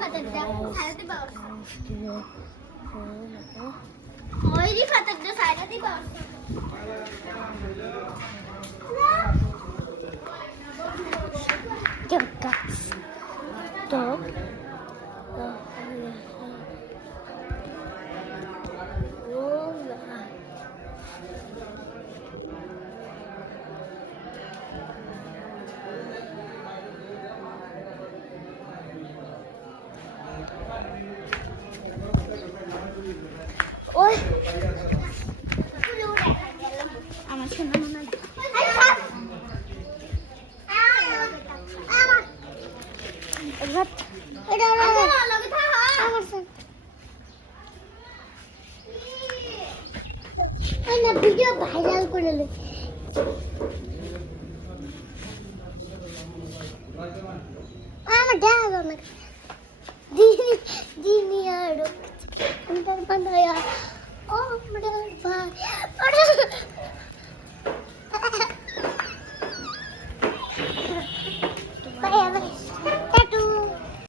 ফাটাটা সাইডে বাউস ওইরি ফাটাটা সাইডে বাউস Guys, dog. Oi. আমার শোনা মনে ভিডিও ভাইরাল করে লে আমার দেখা না দিনি দিনি আর আমি তার বানায়া ও আমার ভাই